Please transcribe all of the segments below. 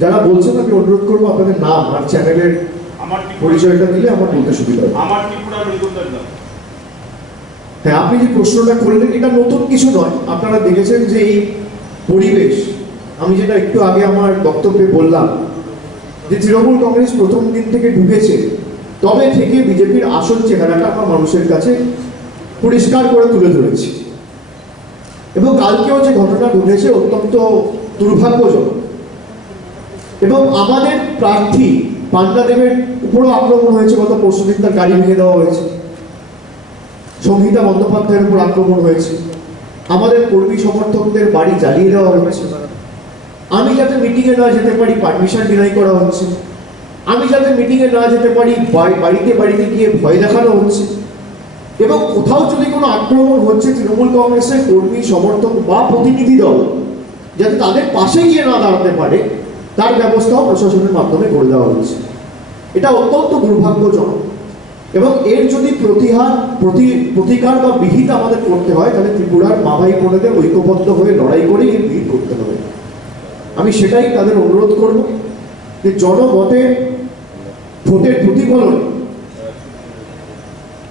যারা বলছেন আমি অনুরোধ করবো আপনাদের নাম আর চ্যানেলের পরিচয়টা দিলে আমার বলতে সুবিধা হবে। আমার ত্রিপুরা মৃদুন্দর দাস। হ্যাঁ, আপনি যে প্রশ্নটা করলেন এটা নতুন কিছু নয়। আপনারা দেখেছেন যে এই পরিবেশ, আমি যেটা একটু আগে আমার বক্তব্যে বললাম যে তৃণমূল কংগ্রেস প্রথম দিন থেকে ঢুকেছে, তবে থেকে বিজেপির আসল চেহারাটা আমার মানুষের কাছে পরিষ্কার করে তুলে ধরেছি। এবং কালকেও যে ঘটনা ঘটেছে অত্যন্ত দুর্ভাগ্যজনক। এবং আমাদের প্রার্থী পান্ডাদেবের উপরও আক্রমণ হয়েছে, গত পরশুদিন তার গাড়ি ভেঙে দেওয়া হয়েছে। সংহিতা বন্দ্যোপাধ্যায়ের উপর আক্রমণ হয়েছে, আমাদের কর্মী সমর্থকদের বাড়ি জ্বালিয়ে দেওয়া হয়েছে, আমি যাতে মিটিংয়ে না যেতে পারি পারমিশন ডিনাই করা হচ্ছে, আমি যাতে মিটিংয়ে না যেতে পারি বাড়িতে বাড়িতে গিয়ে ভয় দেখানো হচ্ছে। এবং কোথাও যদি কোনো আক্রমণ হচ্ছে তৃণমূল কংগ্রেসের কর্মী সমর্থক বা প্রতিনিধি দল যাতে তাদের পাশে গিয়ে না দাঁড়াতে পারে, তার ব্যবস্থাও প্রশাসনের মাধ্যমে করে দেওয়া হচ্ছে। এটা অত্যন্ত দুর্ভাগ্যজনক। এবং এর যদি প্রতিকার বা বিহিত আমাদের করতে হয়, তাহলে ত্রিপুরার মা ভাই বোনেদের ঐক্যবদ্ধ হয়ে লড়াই করেই এর বিহিত করতে হবে। আমি সেটাই তাদের অনুরোধ করব যে জনমতে ভোটের প্রতিফলন,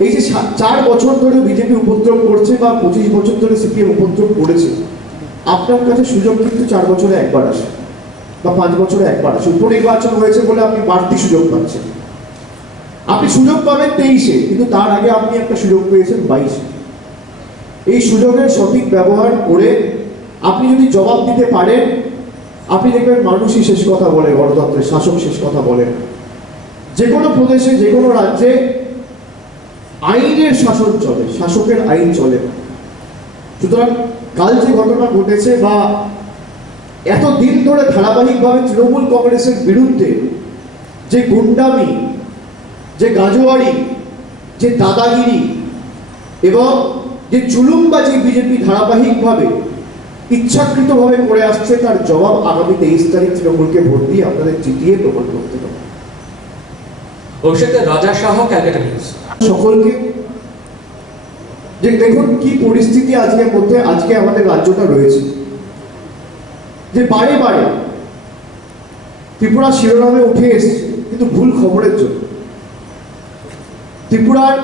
এই যে 4 বছর ধরে বিজেপি উপদ্রব করছে বা 25 বছর ধরে সিপিএম উপদ্রব করেছে, আপনার কাছে সুযোগ কিন্তু 4 বছরে একবার আসে বা 5 বছরে একবার আসে। উপনির্বাচন হয়েছে বলে আপনি বাড়তি সুযোগ পাচ্ছেন। আপনি সুযোগ পাবেন 23-এ, কিন্তু তার আগে আপনি একটা সুযোগ পেয়েছেন 22-এ। এই সুযোগের সঠিক ব্যবহার করে আপনি যদি জবাব দিতে পারেন, আপনি দেখবেন মানুষই শেষ কথা বলে, গণতন্ত্রের শাসক শেষ কথা বলেন। যে কোনো প্রদেশে, যে কোনো রাজ্যে আইনের শাসন চলে, শাসকের আইন চলে না। সুতরাং কাল যে ঘটনা ঘটেছে বা এতদিন ধরে ধারাবাহিকভাবে তৃণমূল কংগ্রেসের বিরুদ্ধে যে গুন্ডামি, যে গাজোয়ারি, যে দাদাগিরি এবং যে জুলুমবাজি বিজেপি ধারাবাহিকভাবে ইচ্ছাকৃতভাবে করে আসছে, তার জবাব আগামী 23 তারিখ তৃণমূলকে ভোট দিয়ে আপনাদের জিতিয়ে প্রমাণ করতে হবে। ভবিষ্যতে রাজা শাহ ক্যালকাটা নিউজ সকলকে যে দেখুন কি পরিস্থিতি আজকের মধ্যে আজকে আমাদের রাজ্যটা রয়েছে, যে বারে বারে ত্রিপুরা শিরোনামে উঠে এসছে, কিন্তু ভুল খবরের জন্য। ত্রিপুরার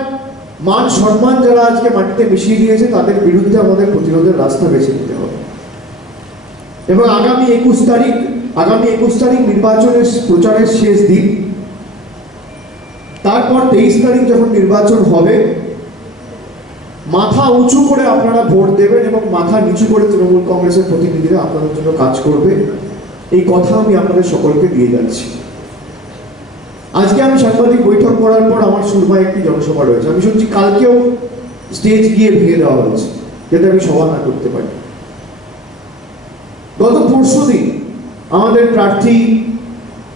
মান সম্মান যারা আজকে মাটিতে মিশিয়ে দিয়েছে, তাদের বিরুদ্ধে আমাদের প্রতিরোধের রাস্তা বেছে নিতে হবে। এবং আগামী 21 তারিখ নির্বাচনের প্রচারের শেষ দিন। তারপর 23 তারিখ যখন নির্বাচন হবে, মাথা উঁচু করে আপনারা ভোট দেবেন এবং মাথা নিচু করে তৃণমূল কংগ্রেসের প্রতিনিধিরা আপনাদের জন্য কাজ করবে। এই কথা আমি আপনাদের সকলকে দিয়ে যাচ্ছি। আজকে আমি সাংবাদিক বৈঠক করার পর আমার সুরমায় একটি জনসভা রয়েছে। আমি শুনছি কালকেও স্টেজ গিয়ে ভেঙে দেওয়া হয়েছে যাতে আমি সভা না করতে পারি। গত পরশুদিন আমাদের প্রার্থী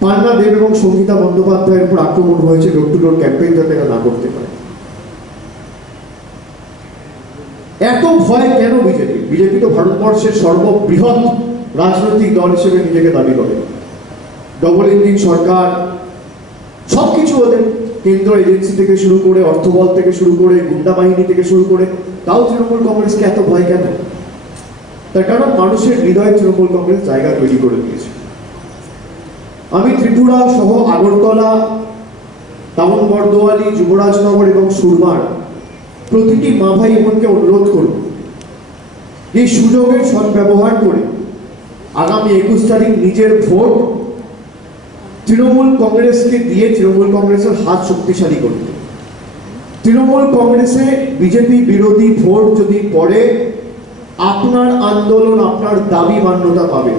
পান্না দেব এবং সংহিতা বন্দ্যোপাধ্যায়ের উপর আক্রমণ হয়েছে ডোর টু ডোর ক্যাম্পেইন যাতে এরা না করতে পারে। এত ভয় কেন বিজেপি? বিজেপি তো ভারতবর্ষের সর্ববৃহৎ রাজনৈতিক দল হিসেবে নিজেকে দাবি করে। ডবল ইঞ্জিন সরকার, সবকিছু ওদের, কেন্দ্র এজেন্সি থেকে শুরু করে, অর্থবল থেকে শুরু করে, গুন্ডা বাহিনী থেকে শুরু করে, তাও তৃণমূল কংগ্রেসকে এত ভয় কেন? তার কারণ মানুষের হৃদয়ে তৃণমূল কংগ্রেস জায়গা তৈরি করে দিয়েছে। আমি ত্রিপুরা সহ আগরতলা, তামন বরদোয়ালি, যুবরাজনগর এবং সুরমার প্রতিটি মা ভাই বোনকে অনুরোধ করব, এই সুযোগের সদ্ব্যবহার করে আগামী 21 তারিখ নিজের ভোট তৃণমূল কংগ্রেসকে দিয়ে তৃণমূল কংগ্রেসের হাত শক্তিশালী করতে। তৃণমূল কংগ্রেসে বিজেপি বিরোধী ভোট যদি পড়ে, আপনার আন্দোলন, আপনার দাবি মান্যতা পাবে।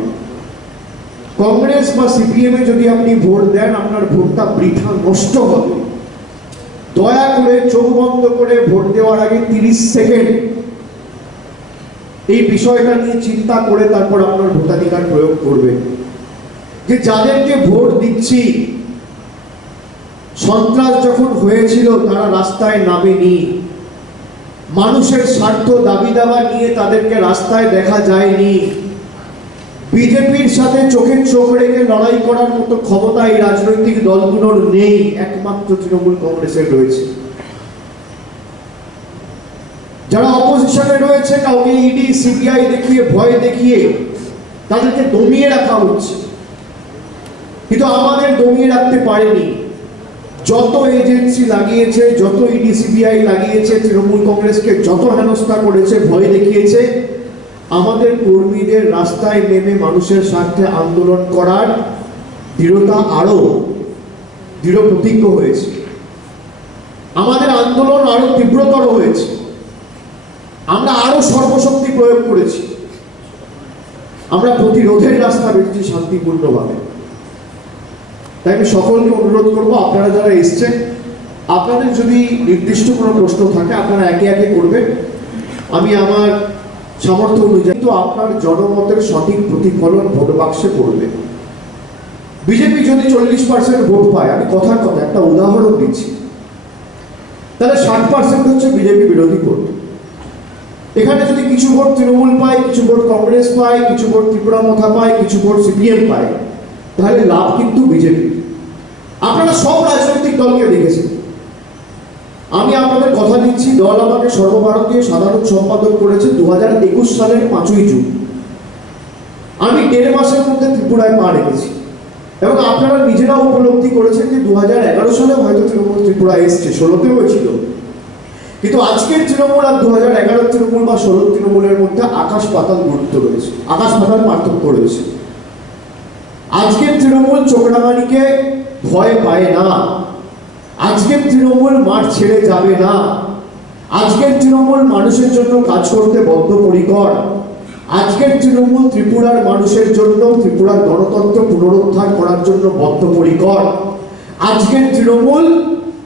কংগ্রেস বা সিপিএম এ যদি আপনি ভোট দেন, আপনার ভোটটা বৃথা নষ্ট হবে। দয়া করে চোখ বন্ধ করে ভোট দেওয়ার আগে 30 সেকেন্ড এই বিষয়টা নিয়ে চিন্তা করে তারপর আপনার ভোটাধিকার প্রয়োগ করবে। যে যাদেরকে ভোট দিচ্ছি, সন্ত্রাস যখন হয়েছিল তারা রাস্তায় নামেনি, মানুষের স্বার্থ দাবি দাবা নিয়ে তাদেরকে রাস্তায় দেখা যায়নি। বিজেপির সাথে চোখে চোখ রেখে লড়াই করার মতো ক্ষমতা এই রাজনৈতিক দলগুলোর নেই, একমাত্র তৃণমূল কংগ্রেসের রয়েছে। যারা অপোজিশনে রয়েছে, কাউকে ইডি সিবিআই দেখিয়ে, ভয় দেখিয়ে তাদেরকে দমিয়ে রাখা হচ্ছে। কিন্তু আমাদের দমিয়ে রাখতে পারেনি। যত এজেন্সি লাগিয়েছে, যত ইডি সিবিআই লাগিয়েছে, তৃণমূল কংগ্রেসকে যত হেনস্থা করেছে, ভয় দেখিয়েছে, আমাদের কর্মীদের রাস্তায় নেমে মানুষের স্বার্থে আন্দোলন করার দৃঢ়তা আরো দৃঢ় প্রতিজ্ঞ হয়েছে। আমাদের আন্দোলন আরো তীব্রতর হয়েছে। আমরা আরো সর্বশক্তি প্রয়োগ করেছি। আমরা প্রতিরোধের রাস্তা বেঁচেছি শান্তিপূর্ণভাবে। তাই আমি সকলকে অনুরোধ করবো, আপনারা যারা এসছেন, আপনাদের যদি নির্দিষ্ট কোনো প্রশ্ন থাকে আপনারা একে একে করবেন। আমি আমার সামর্থ্য অনুযায়ী তো আপনার জনমতের সঠিক প্রতিফলন ভোট বাক্সে পড়বে। বিজেপি যদি 40% ভোট পায়, আমি কথার কথা একটা উদাহরণ দিচ্ছি, তাহলে 60% হচ্ছে বিজেপি বিরোধী ভোট। এখানে যদি কিছু ভোট তৃণমূল পায়, কিছু ভোট কংগ্রেস পায়, কিছু ভোট ত্রিপুরা মথা পায়, কিছু ভোট সিপিএম পায়, তাহলে লাভ কিন্তু বিজেপি। আপনারা সব রাজনৈতিক দলকে দেখেছেন। আমি আপনাদের কথা দিচ্ছি, দল আমাকে সর্বভারতীয় সাধারণ সম্পাদক করেছে 2021 সালের 5ই জুন। আমি 1.5 মাসের মধ্যে ত্রিপুরায় পা রেখেছি এবং আপনারা নিজেরা উপলব্ধি করেছেন যে 2011 সালে হয়তো তৃণমূল ত্রিপুরা এসছে, 16তেও হয়েছিল, কিন্তু আজকের তৃণমূল আর 2011 তৃণমূল বা 16 তৃণমূলের মধ্যে আকাশ পাতাল গুরুত্ব রয়েছে, আকাশ পাতাল পার্থক্য রয়েছে। আজকের তৃণমূল চোখরাঙানিকে ভয় পায় না। আজকের তৃণমূল মাঠ ছেড়ে যাবে না। আজকের তৃণমূল মানুষের জন্য কাজ করতে বদ্ধপরিকর। আজকের তৃণমূল ত্রিপুরার মানুষের জন্য, ত্রিপুরার গণতন্ত্র পুনরুদ্ধার করার জন্য বদ্ধপরিকর। আজকের তৃণমূল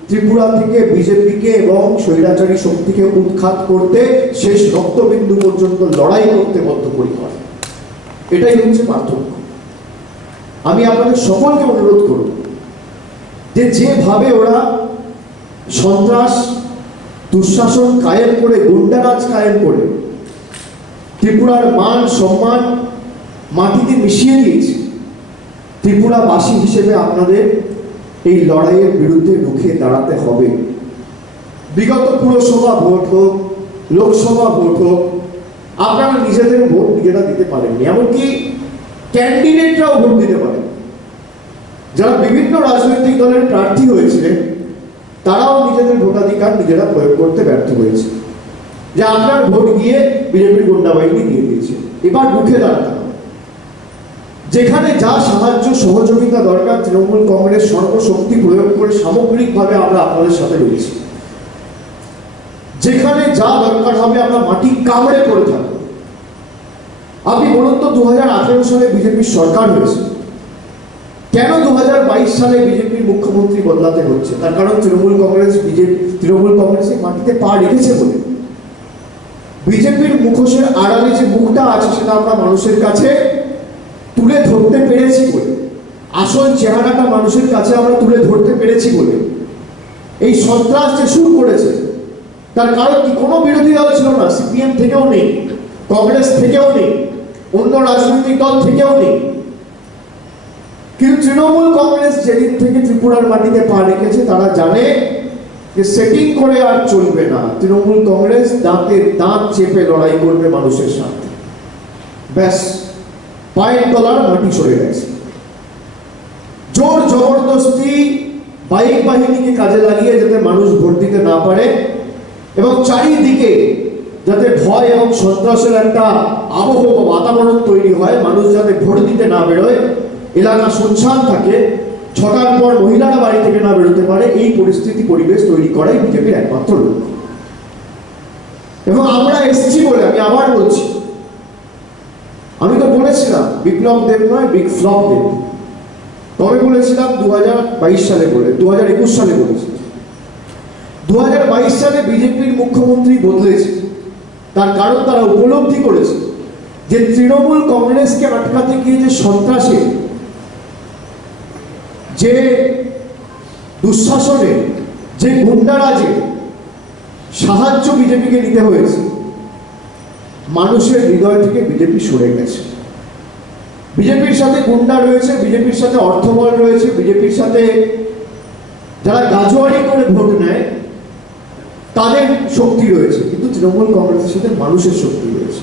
ত্রিপুরা থেকে বিজেপিকে এবং স্বৈরাচারী শক্তিকে উৎখাত করতে শেষ রক্তবিন্দু পর্যন্ত লড়াই করতে বদ্ধপরিকর। এটাই হচ্ছে পার্থক্য। আমি আপনাদের সকলকে অনুরোধ করব যে যেভাবে ওরা সন্ত্রাস, দুঃশাসন কায়েম করে, গুন্ডারাজ কায়েম করে ত্রিপুরার মান সম্মান মাটিতে মিশিয়ে দিয়েছে, ত্রিপুরাবাসী হিসেবে আপনাদের এই লড়াইয়ের বিরুদ্ধে রুখে দাঁড়াতে হবে। বিগত পুরসভা ভোট হোক, লোকসভা ভোট হোক, আপনারা নিজেদের ভোট নিজেরা দিতে পারেননি, এমনকি ক্যান্ডিডেটরাও ভোট দিতে পারেন। যারা বিভিন্ন রাজনৈতিক দলের প্রার্থী হয়েছিলেন তারাও নিজেদের ভোটাধিকার নিজেরা প্রয়োগ করতে ব্যর্থ হয়েছে। যে আপনার ভোট গিয়ে বিজেপির গুন্ডা বাহিনী দিয়ে দিয়েছে। এবার রুখে দাঁড়াতে হবে। যেখানে যা সাহায্য সহযোগিতা দরকার, তৃণমূল কংগ্রেস সর্বশক্তি প্রয়োগ করে সামগ্রিকভাবে আমরা আপনাদের সাথে রয়েছি। যেখানে যা দরকার হবে আমরা মাটি কামড়ে পড়ে থাকবো। আপনি বলুন তো, 2018 সালে বিজেপির সরকার হয়েছে, কেন 2022 সালে বিজেপির মুখ্যমন্ত্রী বদলাতে হচ্ছে? তার কারণ তৃণমূল কংগ্রেসের মাটিতে পা রেখেছে বলে। বিজেপির মুখোশের আড়ালে যে মুখটা আছে সেটা আমরা মানুষের কাছে তুলে ধরতে পেরেছি বলে, আসল চেহারাটা মানুষের কাছে আমরা তুলে ধরতে পেরেছি বলে। এই সন্ত্রাস যে শুরু করেছে তার কারণ কি? কোনো বিরোধী দল ছিল না, সিপিএম থেকেও নেই, কংগ্রেস থেকেও নেই, অন্য রাজনৈতিক দল থেকেও নেই। কিন্তু তৃণমূল কংগ্রেস যেদিন থেকে ত্রিপুরার মাটিতে পা রেখেছে তারা জানে যে সেটিং করে আর চলবে না। তৃণমূল কংগ্রেস দাঁতে দাঁত চেপে লড়াই করবে মানুষের সাথে। ব্যাস, পায়ের তলার মাটি সরে গেছে। জোর জবরদস্তি বাইক বাহিনীকে কাজে লাগিয়ে যাতে মানুষ ভোট দিতে না পারে এবং চারিদিকে যাতে ভয় এবং সন্ত্রাসের একটা আবহ বা বাতাবরণ তৈরি হয়, মানুষ যাতে ভোট দিতে না বেরোয়, এলাকা শুনশান থাকে, 6টার পর মহিলারা বাড়ি থেকে না বেরোতে পারে, এই পরিস্থিতি পরিবেশ তৈরি করাই বিজেপির একমাত্র লক্ষ্য। এবং আমরা এসেছি বলে আমি আবার বলছি, আমি তো বলেছিলাম বিপ্লব দেব নয়, বিগ ফ্লপ দেব। তবে বলেছিলাম 2022 সালে বলে, 2021 সালে বলেছি। 2022 সালে বিজেপির মুখ্যমন্ত্রী বদলেছে, তার কারণ তারা উপলব্ধি করেছে যে তৃণমূল কংগ্রেসকে আটকাতে গিয়ে যে সন্ত্রাসে, যে দুঃশাসনে, যে গুন্ডারাজে সাহায্য বিজেপিকে নিতে হয়েছে, মানুষের হৃদয় থেকে বিজেপি সরে গেছে। বিজেপির সাথে গুন্ডা রয়েছে, বিজেপির সাথে অর্থবল রয়েছে, বিজেপির সাথে যারা গাজোয়ারি করে ভোট নেয় তাদের শক্তি রয়েছে, কিন্তু তৃণমূল কংগ্রেসের সাথে মানুষের শক্তি রয়েছে।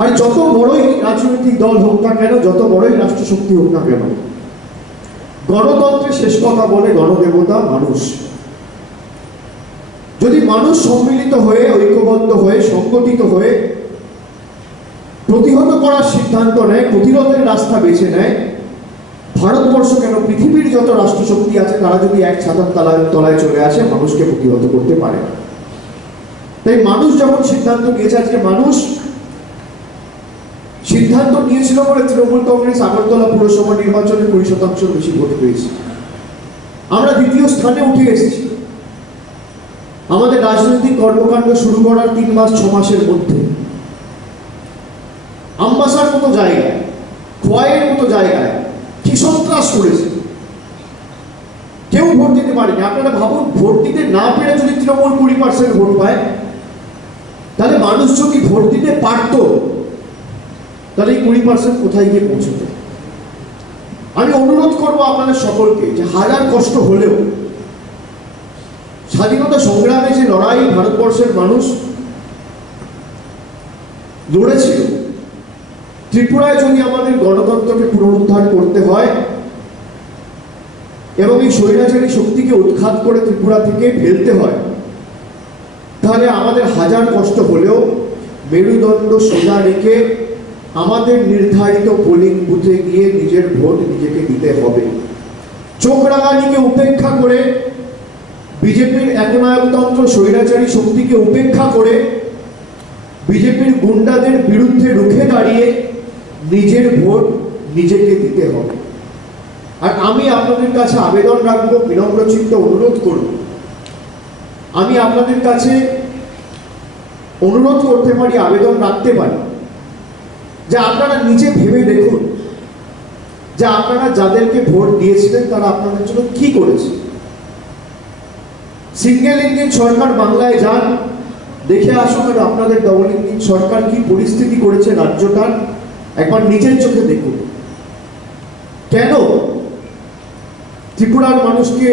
আর যত বড়ই রাজনৈতিক দল হোক না কেন, যত বড়ই রাষ্ট্রশক্তি হোক না কেন, গণতন্ত্রের শেষ কথা বলে গণদেবতা মানুষ। যদি মানুষ সম্মিলিত হয়ে, ঐক্যবদ্ধ হয়ে, সংগঠিত হয়ে প্রতিহত করার সিদ্ধান্ত নেয়, প্রতিরোধের রাস্তা বেছে নেয়, ভারতবর্ষ কেন পৃথিবীর যত রাষ্ট্রশক্তি আছে তারা যদি এক ছাতার তলায় চলে আসে, মানুষকে প্রতিহত করতে পারে না। তাই মানুষ যখন সিদ্ধান্ত নিয়েছে, আজকে মানুষ সিদ্ধান্ত নিয়েছিল বলে তৃণমূল কংগ্রেস আগরতলা পুরসভা নির্বাচনে 20% বেশি ভোট পেয়েছে। আমরা দ্বিতীয় স্থানে উঠে এসেছি। আমাদের রাজনৈতিক কর্মকাণ্ড শুরু করার 3 মাস 6 মাসের মধ্যে আমবাসার মতো জায়গায়, খোয়াইয়ের মতো জায়গায় কি সন্ত্রাস করেছে, কেউ ভোট দিতে পারেনি। আপনারা ভাবুন, ভোট দিতে না পেরে যদি তৃণমূল 20% ভোট পায়, তাহলে মানুষ যদি ভোট দিতে পারত, তাহলে এই 20% কোথায় গিয়ে পৌঁছতো? আমি অনুরোধ করবো আপনাদের সকলকে যে হাজার কষ্ট হলেও স্বাধীনতা সংগ্রামে যে লড়াই ভারতবর্ষের মানুষ লড়েছিল, ত্রিপুরায় যদি আমাদের গণতন্ত্রকে পুনরুদ্ধার করতে হয় এবং এই স্বৈরাচারী শক্তিকে উৎখাত করে ত্রিপুরা থেকে ফেলতে হয়, তাহলে আমাদের হাজার কষ্ট হলেও মেরুদণ্ড সোজা রেখে আমাদের নির্ধারিত পোলিং বুথে গিয়ে নিজের ভোট নিজেকে দিতে হবে। চোখ রাঙানিকে উপেক্ষা করে, বিজেপির একনায়কতন্ত্র স্বৈরাচারী শক্তিকে উপেক্ষা করে, বিজেপির গুন্ডাদের বিরুদ্ধে রুখে দাঁড়িয়ে নিজের ভোট নিজেকে দিতে হবে। আর আমি আপনাদের কাছে আবেদন রাখবো, বিনম্রচিত্ত অনুরোধ করব, আমি আপনাদের কাছে অনুরোধ করতে পারি, আবেদন রাখতে পারি যে আপনারা নিজে ভেবে দেখুন যে আপনারা যাদেরকে ভোট দিয়েছিলেন তারা আপনাদের জন্য কি করেছে। সিঙ্গেল ইঞ্জিন সরকার বাংলায় যান, দেখে আসুন আর আপনাদের ডবল ইঞ্জিন সরকার কি পরিস্থিতি করেছে রাজ্যটার একবার নিজের চোখে দেখুন। কেন ত্রিপুরার মানুষকে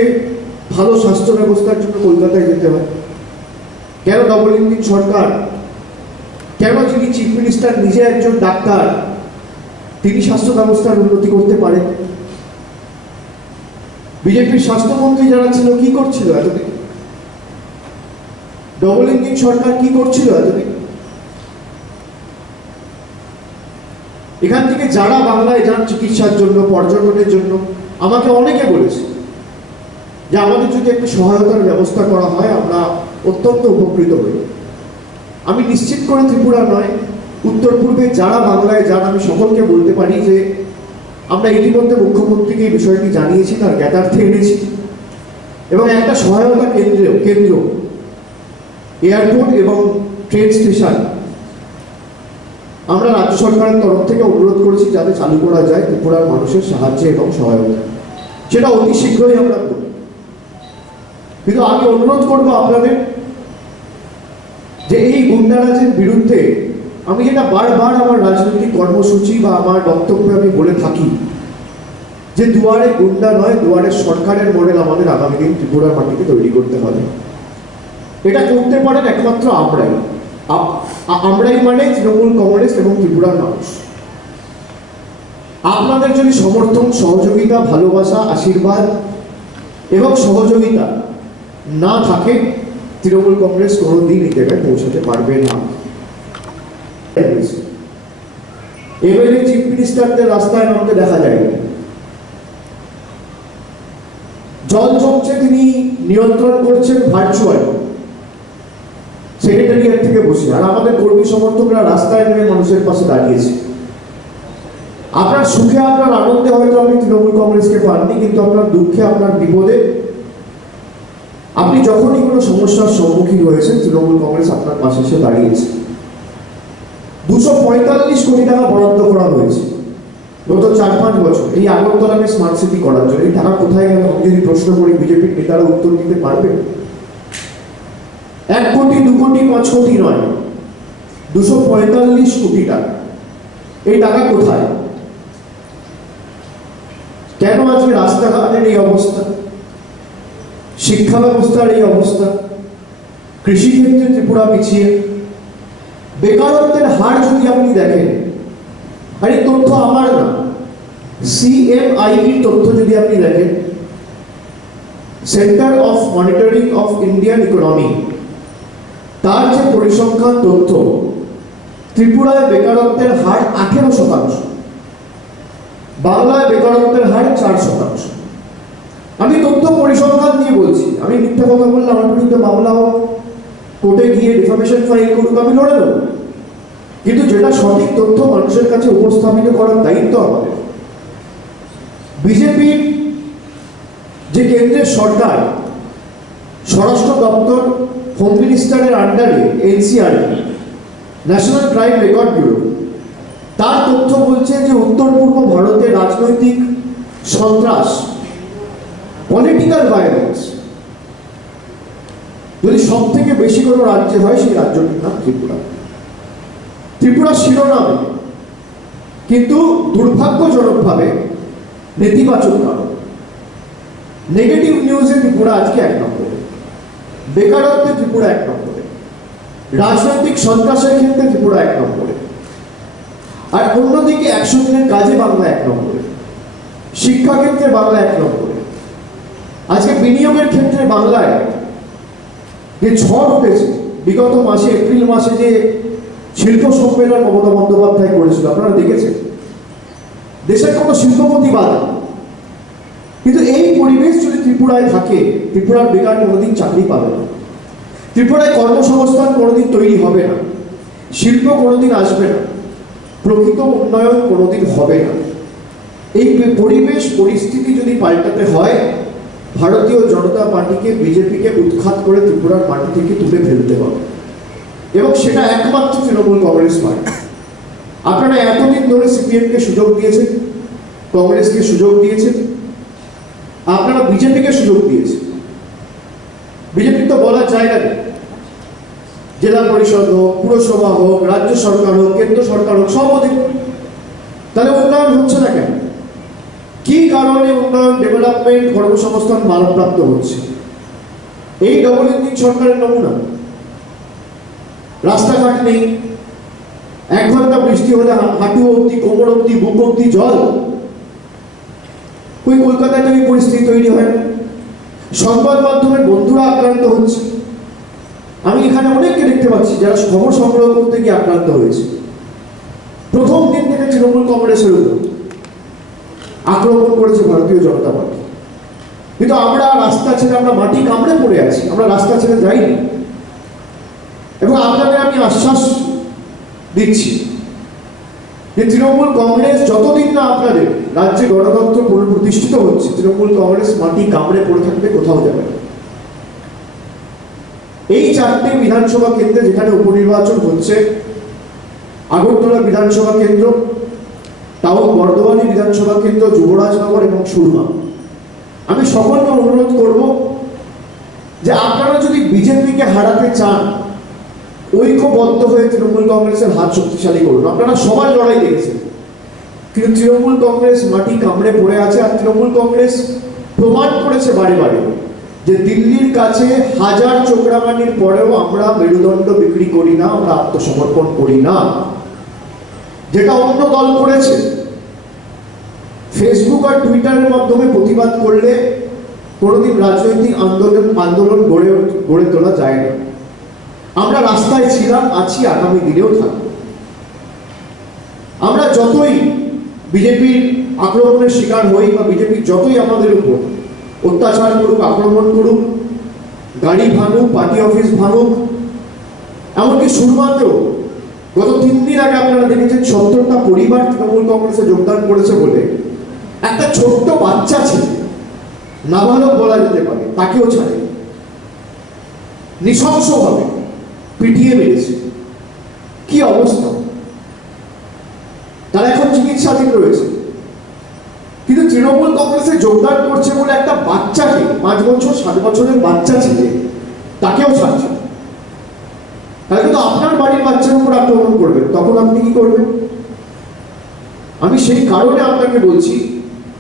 ভালো স্বাস্থ্য ব্যবস্থার জন্য কলকাতায় যেতে হয়? কেন ডবল ইঞ্জিন সরকার, কেন যিনি চিফ মিনিস্টার নিজে একজন ডাক্তার, তিনি স্বাস্থ্য ব্যবস্থার উন্নতি করতে পারেন? বিজেপির স্বাস্থ্যমন্ত্রী যারা ছিল কি করছিল এতদিন? ডবল ইঞ্জিন সরকার কি করছিল এতদিন? এখান থেকে যারা বাংলায় যান চিকিৎসার জন্য, পর্যটনের জন্য, আমাকে অনেকে বলেছে যে আমাদের যদি একটা সহায়তার ব্যবস্থা করা হয় আমরা অত্যন্ত উপকৃত হই। আমি নিশ্চিত করে ত্রিপুরা নয়, উত্তর পূর্বে যারা বাংলায় যান আমি সকলকে বলতে পারি যে আমরা ইতিমধ্যে মুখ্যমন্ত্রীকে এই বিষয়টি জানিয়েছি, তার জ্ঞাতার্থে এনেছি এবং একটা সহায়তা কেন্দ্র এয়ারপোর্ট এবং ট্রেন স্টেশন আমরা রাজ্য সরকারের তরফ থেকে অনুরোধ করেছি যাতে চালু করা যায় ত্রিপুরার মানুষের সাহায্যে এবং সহায়তা। সেটা অতি শীঘ্রই আমরা করি। কিন্তু আমি অনুরোধ করবো আপনাদের যে এই গুন্ডারাজের বিরুদ্ধে, আমি যেটা বারবার আমার রাজনৈতিক কর্মসূচি বা আমার বক্তব্যে আমি বলে থাকি যে দুয়ারে গুন্ডা নয়, দুয়ারে সরকারের মডেল আমাদের আগামী দিন ত্রিপুরার মাটিতে তৈরি করতে হবে। এটা করতে পারেন একমাত্র আমরাই মানে তৃণমূল কংগ্রেস এবং ত্রিপুরার মানুষ। আপনাদের যদি সমর্থন, সহযোগিতা, ভালোবাসা, আশীর্বাদ এবং সহযোগিতা না থাকে, তৃণমূল কংগ্রেস কোনোদিন এই জায়গায় পৌঁছাতে পারবে না। এমএলএ চিফ মিনিস্টারদের রাস্তায় নামতে দেখা যায়, জল জমছে তিনি নিয়ন্ত্রণ করছেন ভার্চুয়াল সেক্রেটারিয়েট থেকে বসে, আর আমাদের কর্মী সমর্থকরা রাস্তায় নেমে মানুষের পাশে দাঁড়িয়েছে। আপনার সুখে, আপনার আনন্দে হয়তো আপনি তৃণমূল কংগ্রেসকে পাননি, কিন্তু আপনার দুঃখে, আপনার বিপদে, আপনি যখনই কোনো সমস্যার সম্মুখীন হয়েছেন তৃণমূল কংগ্রেস আপনার পাশে এসে দাঁড়িয়েছে। 245 কোটি টাকা বরাদ্দ করা হয়েছে গত 4-5 বছর এই আগরতলাকে স্মার্ট সিটি করার জন্য। এই টাকা কোথায় গেল আমি যদি প্রশ্ন করি, বিজেপির নেতারা উত্তর দিতে পারবে? 1 কোটি, 2 কোটি, 5 কোটি নয়, 245 কোটি টাকা। এই টাকা কোথায়? কেন আজকে রাস্তাঘাটের এই অবস্থা, শিক্ষা ব্যবস্থার এই অবস্থা, কৃষিক্ষেত্রে ত্রিপুরা পিছিয়ে, বেকারত্বের হার যদি আপনি দেখেন, আর এই তথ্য আমার না, CMIB তথ্য যদি আপনি দেখেন, centre of monitoring of Indian economy, তার যে পরিসংখ্যান তথ্য, ত্রিপুরায় বেকারত্বের হার 18%, বাংলায় বেকারত্বের হার 4%। আমি তথ্য পরিসংখ্যান দিয়ে বলছি, আমি মিথ্যা কথা বললে আমার বিরুদ্ধে মামলা হোক, কোর্টে গিয়ে ডিফামেশন ফাইল করুক, আমি লড়ে নেব, কিন্তু যেটা সঠিক তথ্য মানুষের কাছে উপস্থাপিত করার দায়িত্ব আমাদের। বিজেপির যে কেন্দ্রের সরকার, স্বরাষ্ট্র দপ্তর, হোম মিনিস্টারের আন্ডারে NCR, national crime record bureau, তার তথ্য বলছে যে উত্তর পূর্ব ভারতে রাজনৈতিক সন্ত্রাস, পলিটিক্যাল ভায়োলেন্স যদি সব থেকে বেশি কোনো রাজ্যে হয়, সেই রাজ্যটির নাম ত্রিপুরা। ত্রিপুরা শিরোনামে, কিন্তু দুর্ভাগ্যজনকভাবে নেতিবাচক কারণ, নেগেটিভ নিউজে ত্রিপুরা আজকে 1 নম্বরে, বেকারত্বে ত্রিপুরা 1 নম্বরে, রাজনৈতিক সন্ত্রাসের ক্ষেত্রে ত্রিপুরা 1 নম্বরে, আর অন্যদিকে 100 দিনের কাজে বাংলা 1 নম্বরে, শিক্ষাক্ষেত্রে বাংলা 1 নম্বরে। আজকে বিনিয়োগের ক্ষেত্রে বাংলায় যে ঝড় উঠেছে বিগত মাসে, এপ্রিল মাসে যে শিল্প সম্মেলন মমতা বন্দ্যোপাধ্যায় করেছিল, আপনারা দেখেছেন, দেশের কোনো শিল্পপতি বাদ, কিন্তু এই পরিবেশ যদি ত্রিপুরায় থাকে, ত্রিপুরার বেকার কোনোদিন চাকরি পাবে না, ত্রিপুরায় কর্মসংস্থান কোনোদিন তৈরি হবে না, শিল্প কোনোদিন আসবে না, প্রকৃত উন্নয়ন কোনোদিন হবে না। এই পরিবেশ পরিস্থিতি যদি পাল্টাতে হয়, ভারতীয় জনতা পার্টিকে, বিজেপিকে উৎখাত করে ত্রিপুরার মাটি থেকে তুলে ফেলতে হবে, এবং সেটা একমাত্র তৃণমূল কংগ্রেস পার্টি। আপনারা এতদিন ধরে CPM-কে সুযোগ দিয়েছেন, কংগ্রেসকে সুযোগ দিয়েছেন, আপনারা বিজেপিকে সুযোগ দিয়েছেন। বিজেপি তো বলার জায়গা নেই, জেলা পরিষদ হোক, পুরসভা হোক, রাজ্য সরকার হোক, কেন্দ্র সরকার হোক, সব ওদের। তাহলে উন্নয়ন হচ্ছে না কেন? কি কারণে উন্নয়ন, ডেভেলপমেন্ট, কর্মসংস্থান বাধাপ্রাপ্ত হচ্ছে? এই ডবল ইঞ্জিন সরকারের নমুনা। রাস্তাঘাট নেই, 1 ঘন্টা বৃষ্টি হলে হাঁটু অব্দি, কোমর অব্দি, বুক অব্দি জল। ওই কলকাতায় তো এই পরিস্থিতি তৈরি হয় না। সংবাদ মাধ্যমের বন্ধুরা আক্রান্ত হচ্ছে। আমি এখানে অনেককে দেখতে পাচ্ছি যারা খবর সংগ্রহ করতে গিয়ে আক্রান্ত হয়েছে। প্রথম দিন থেকে তৃণমূল কংগ্রেসের উপর আক্রমণ করেছে ভারতীয় জনতা পার্টি, কিন্তু আমরা রাস্তা ছেড়ে, আমরা মাটি কামড়ে পড়ে আছি, আমরা রাস্তা ছেড়ে যাইনি। এবং আপনাদের আমি আশ্বাস দিচ্ছি যে তৃণমূল কংগ্রেস যতদিন না আপনাদের রাজ্যে গণতন্ত্র পুনঃপ্রতিষ্ঠিত হচ্ছে, তৃণমূল কংগ্রেস মাটি কামড়ে পড়ে থাকবে, কোথাও যাবে না। এই 4টে বিধানসভা কেন্দ্রে যেখানে উপনির্বাচন হচ্ছে, আগরতলা বিধানসভা কেন্দ্র, টাউন বর্ধমানী বিধানসভা কেন্দ্র, যুবরাজনগর এবং সুরমা, আমি সকলকে অনুরোধ করব যে আপনারা যদি বিজেপিকে হারাতে চান, ঐক্যবদ্ধ হয়ে তৃণমূল কংগ্রেসের হাত শক্তিশালী করুন। আপনারা সবার লড়াই দেখেছেন, কিন্তু তৃণমূল কংগ্রেস মাটি কামড়ে পড়ে আছে। আর তৃণমূল কংগ্রেস প্রমাণ করেছে বারে বারে যে দিল্লির কাছে হাজার চোখরাঙানির পরেও আমরা মেরুদণ্ড বিক্রি করি না, আমরা আত্মসমর্পণ করি না, যেটা অন্য দল করেছে। ফেসবুক আর টুইটারের মাধ্যমে প্রতিবাদ করলে কোনোদিন রাজনৈতিক আন্দোলন গড়ে তোলা যায় না। আমরা রাস্তায় ছিলাম, আছি, আগামী দিনেও থাকবো। আমরা যতই বিজেপির আক্রমণের শিকার হই, বা বিজেপি যতই আমাদের উপর অত্যাচার করুক, আক্রমণ করুক, গাড়ি ভাঙুক, পার্টি অফিস ভাঙুক, এমনকি সুরমাতেও গত 3 দিন আগে আপনারা দেখেছেন 70টা পরিবার তৃণমূল কংগ্রেসে যোগদান করেছে বলে একটা ছোট্ট বাচ্চা ছিল, নাবালক বলা যেতে পারে, তাকেও ছাড়ে, নৃশংসভাবে পিটিয়ে মেরেছে। কি অবস্থা! তারা এখন চিকিৎসাধীন রয়েছে, কিন্তু তৃণমূল কংগ্রেসে যোগদান করছে বলে একটা বাচ্চাকে, 5 বছর 7 বছরের বাচ্চা ছেলে, তাকেও ছাড়ছে। তাহলে কিন্তু আপনার বাড়ির বাচ্চার উপর আক্রমণ করবেন, তখন আপনি কি করবেন? আমি সেই কারণে আপনাকে বলছি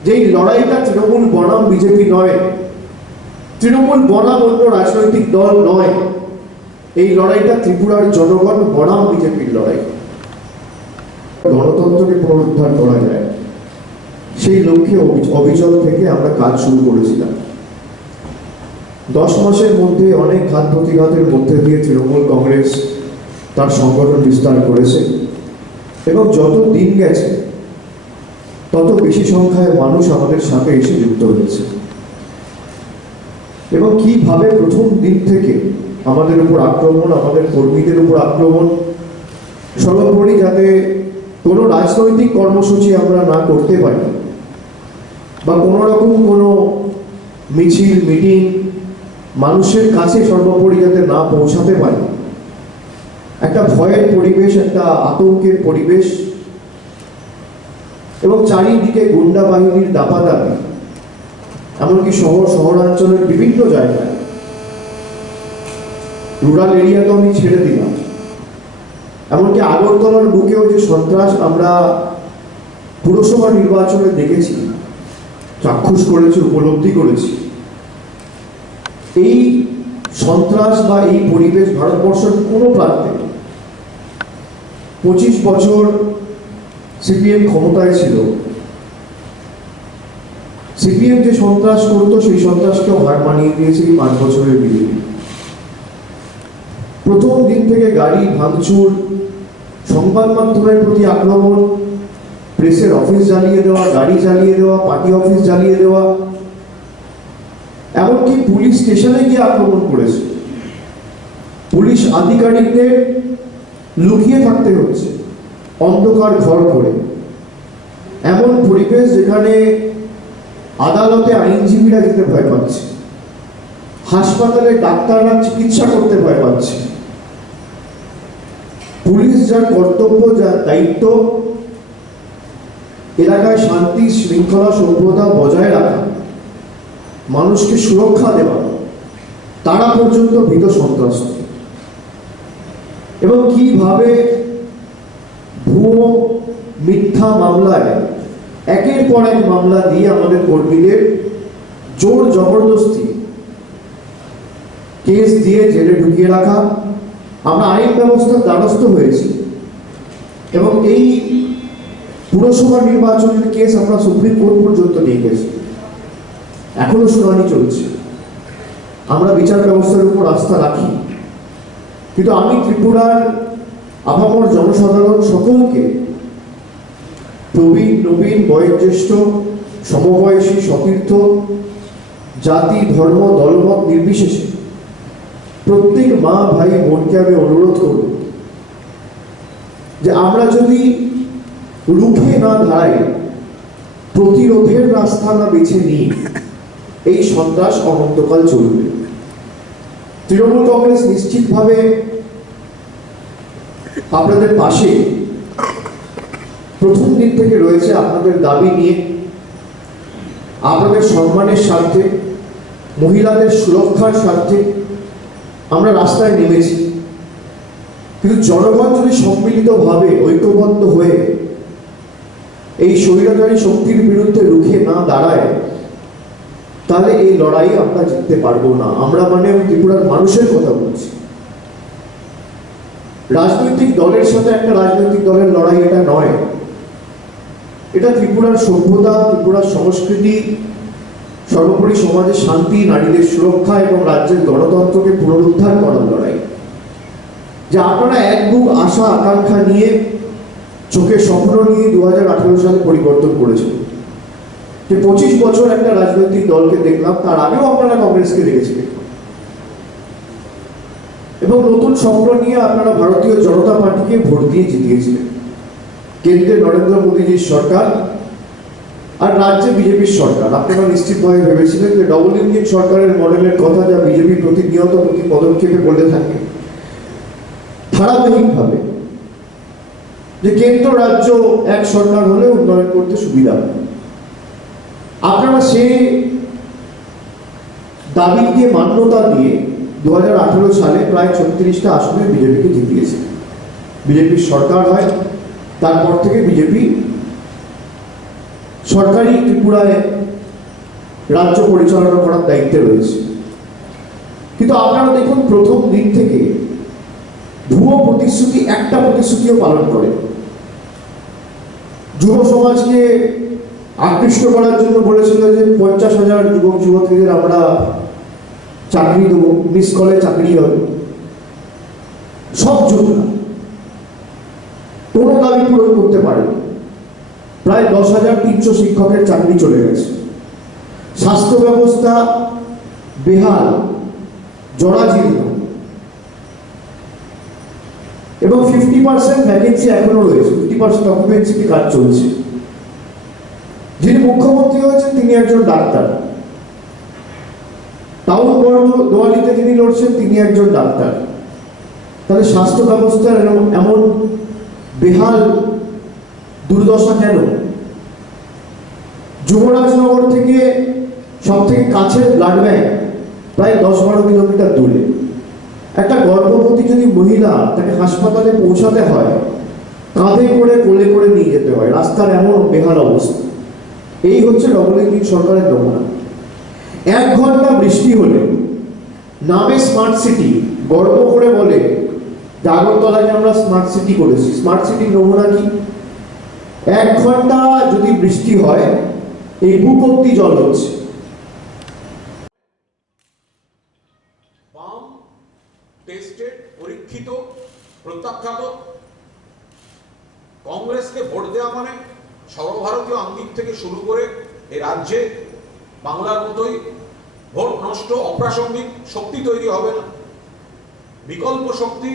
যে এই লড়াইটা তৃণমূল বনাম বিজেপি নয়, তৃণমূল বনাম অন্য রাজনৈতিক দল নয়, এই লড়াইটা ত্রিপুরার জনগণ বনাম বিজেপির লড়াই। গণতন্ত্রকে পুনরুদ্ধার করা যায় সেই লক্ষ্যে অবিচল থেকে আমরা কাজ শুরু করেছিলাম। 10 মাসের মধ্যে অনেক ঘাত প্রতিঘাতের মধ্যে দিয়ে তৃণমূল কংগ্রেস তার সংগঠন বিস্তার করেছে এবং যত দিন গেছে তত বেশি সংখ্যায় মানুষ আমাদের সাথে এসে যুক্ত হয়েছে এবং কিভাবে প্রথম দিন থেকে আমাদের উপর আক্রমণ, আমাদের কর্মীদের উপর আক্রমণ, সর্বোপরি যাতে কোনো রাজনৈতিক কর্মসূচি আমরা না করতে পারি বা কোনো রকম কোনো মিছিল মিটিং মানুষের কাছে সর্বোপরি যাতে না পৌঁছাতে পারি, একটা ভয়ের পরিবেশ, একটা আতঙ্কের পরিবেশ এবং চারিদিকে গুন্ডা বাহিনীর দাপাদাপি, এমনকি শহরাঞ্চলের বিভিন্ন জায়গায়, রুরাল এরিয়া তো আমি ছেড়ে দিলাম, এমনকি আগরতলার বুকেও যে সন্ত্রাস আমরা পুরসভা নির্বাচনে দেখেছি, চাক্ষুষ করেছি, উপলব্ধি করেছি, এই সন্ত্রাস বা এই পরিবেশ ভারতবর্ষের কোনো প্রান্তে 25 বছর সিপিএম ক্ষমতায় ছিল, সিপিএম যে সন্ত্রাস করতো সেই সন্ত্রাসকেও হার মানিয়ে দিয়েছে এই 5 বছরের বিরুদ্ধে। প্রথম দিন থেকে গাড়ি ভাঙচুর, সংবাদ মাধ্যমের প্রতি আক্রমণ, প্রেসের অফিস জ্বালিয়ে দেওয়া, গাড়ি জ্বালিয়ে দেওয়া, পার্টি অফিস জ্বালিয়ে দেওয়া, এমনকি পুলিশ স্টেশনে গিয়ে আক্রমণ করেছে। পুলিশ আধিকারিকদের লুকিয়ে থাকতে হচ্ছে অন্ধকার ঘর করে। এমন পরিবেশ যেখানে আদালতে আইনজীবীরা যেতে ভয় পাচ্ছে, হাসপাতালে ডাক্তাররা চিকিৎসা করতে ভয় পাচ্ছে। পুলিশ যার কর্তব্য, যার দায়িত্ব এলাকায় শান্তি শৃঙ্খলা সভ্যতা বজায় রাখা, মানুষকে সুরক্ষা দেওয়া, তারা পর্যন্ত ভীত সন্ত্রস্ত। এবং কিভাবে ভুয়ো মিথ্যা মামলায় একের পর এক মামলা দিয়ে আমাদের কর্মীদের জোর জবরদস্তি কেস দিয়ে জেলে ঢুকিয়ে রাখা। আমরা আইন ব্যবস্থার দ্বারস্থ হয়েছি এবং এই পুরসভা নির্বাচনের কেস আমরা সুপ্রিম কোর্ট পর্যন্ত নিয়ে গেছি, এখনো শুনানি চলছে। আমরা বিচার ব্যবস্থার উপর আস্থা রাখি, কিন্তু আমি ত্রিপুরার আপামর জনসাধারণ সকলকে, প্রবীণ নবীন বয়োজ্যেষ্ঠ সমবয়সী সতীর্থ, জাতি ধর্ম দলমত নির্বিশেষে প্রত্যেক মা ভাই বোনকে আমি অনুরোধ করব যে আমরা যদি রুখে না দাঁড়াই, প্রতিরোধের রাস্তা না বেছে নিই, এই সন্ত্রাস অনন্তকাল চলবে। তৃণমূল কংগ্রেস নিশ্চিতভাবে আপনাদের পাশে প্রথম দিন থেকে রয়েছে। আপনাদের দাবি নিয়ে, আপনাদের সম্মানের স্বার্থে, মহিলাদের সুরক্ষার স্বার্থে আমরা রাস্তায় নেমেছি। কিন্তু জনগণ যদি সম্মিলিতভাবে ঐক্যবদ্ধ হয়ে এই স্বৈরাচারী শক্তির বিরুদ্ধে রুখে না দাঁড়ায়, তাহলে এই লড়াই আমরা জিততে পারবো না। আমরা আমি ত্রিপুরার মানুষের কথা বলছি। রাজনৈতিক দলের সাথে একটা রাজনৈতিক দলের লড়াই এটা নয়, এটা ত্রিপুরার সভ্যতা, ত্রিপুরার সংস্কৃতি, সর্বোপরি সমাজের শান্তি, নারীদের সুরক্ষা এবং রাজ্যের গণতন্ত্রকে পুনরুদ্ধার করার লড়াই। যা আপনারা এক বুক আশা আকাঙ্ক্ষা নিয়ে, চোখে স্বপ্ন নিয়ে 2018 সালে পরিবর্তন করেছেন। যে 25 বছর একটা রাজনৈতিক দলকে দেখলাম, তার আগেও আপনারা কংগ্রেসকে দেখেছিলেন এবং নতুন স্বপ্ন নিয়ে আপনারা ভারতীয় জনতা পার্টিকে ভোট দিয়ে জিতিয়েছিলেন। কেন্দ্রে নরেন্দ্র মোদীজির সরকার আর রাজ্যে বিজেপির সরকার। আপনারা নিশ্চিতভাবে ভেবেছিলেন যে ডবল ইঞ্জিন সরকারের মডেলের কথা, যা বিজেপি প্রতিনিয়ত প্রতি পদক্ষেপে বলে থাকে ধারাবাহিকভাবে, যে কেন্দ্র রাজ্য এক সরকার হলে উন্নয়ন করতে সুবিধা হয়। আপনারা সেই দাবিকে মান্যতা দিয়ে 2018 সালে প্রায় 36টা আসনে বিজেপিকে জিতিয়েছে। বিজেপির সরকার হয়, তারপর থেকে বিজেপি সরকারি ত্রিপুরায় রাজ্য পরিচালনা করার দায়িত্বে রয়েছে। কিন্তু আপনারা দেখুন, প্রথম দিন থেকে ভুয়ো প্রতিশ্রুতি, একটা প্রতিশ্রুতিও পালন করে। যুব সমাজকে আকৃষ্ট করার জন্য বলেছিল যে 50,000 যুবক যুবতীদের আমরা চাকরি দেবো, মিস কলে চাকরি হবে। সব যোজনা কোনো দাবি পূরণ করতে পারেনি। প্রায় 10,300 শিক্ষকের চাকরি চলে গেছে। স্বাস্থ্য ব্যবস্থা বেহাল, জরাজীর্ণ, এবং 50% ভ্যাকেন্সি এখনো রয়েছে, 50% অকুপেন্সিতে কাজ চলছে। যিনি মুখ্যমন্ত্রী হয়েছেন তিনি একজন ডাক্তার, টাউন দোয়ালিতে যিনি লড়ছেন তিনি একজন ডাক্তার। তাহলে স্বাস্থ্য ব্যবস্থার এমন বেহাল দুর্দশা কেন? যুবরাজনগর থেকে সব থেকে কাছের ব্লাড ব্যাংক প্রায় 10-12 কিলোমিটার দূরে। একটা গর্ভবতী যদি মহিলা, তাকে হাসপাতালে পৌঁছাতে হয়, কাঁধে করে কোলে করে নিয়ে যেতে হয়, রাস্তার এমন বেহাল অবস্থা। এই হচ্ছে ডবল ইঞ্জিন সরকারের নমুনা। 1 ঘন্টা বৃষ্টি হলে নামে স্মার্ট সিটি, গর্ব করে বলে যে আগরতলাকে আমরা স্মার্ট সিটি করেছি। স্মার্ট সিটির নমুনা কি? 1 ঘন্টা যদি বৃষ্টি হয়, এই বুক অব্দি জল হচ্ছে। বাম, টেস্টেড, পরীক্ষিত, প্রত্যাখ্যাত কংগ্রেসকে ভোট দেওয়া মানে সর্বভারতীয় আঙ্গিক থেকে শুরু করে এই রাজ্যে বাংলার মতোই ভোট নষ্ট, অপ্রাসঙ্গিক শক্তি তৈরি হবে না। বিকল্প শক্তি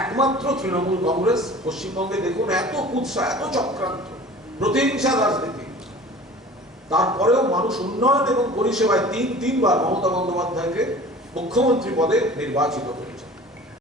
একমাত্র তৃণমূল কংগ্রেস। পশ্চিমবঙ্গে দেখুন এত কুৎসা, এত চক্রান্ত, প্রতিহিংসার রাজনীতি, তারপরেও মানুষ উন্নয়ন এবং পরিষেবায় তিনবার মমতা বন্দ্যোপাধ্যায়কে মুখ্যমন্ত্রী পদে নির্বাচিত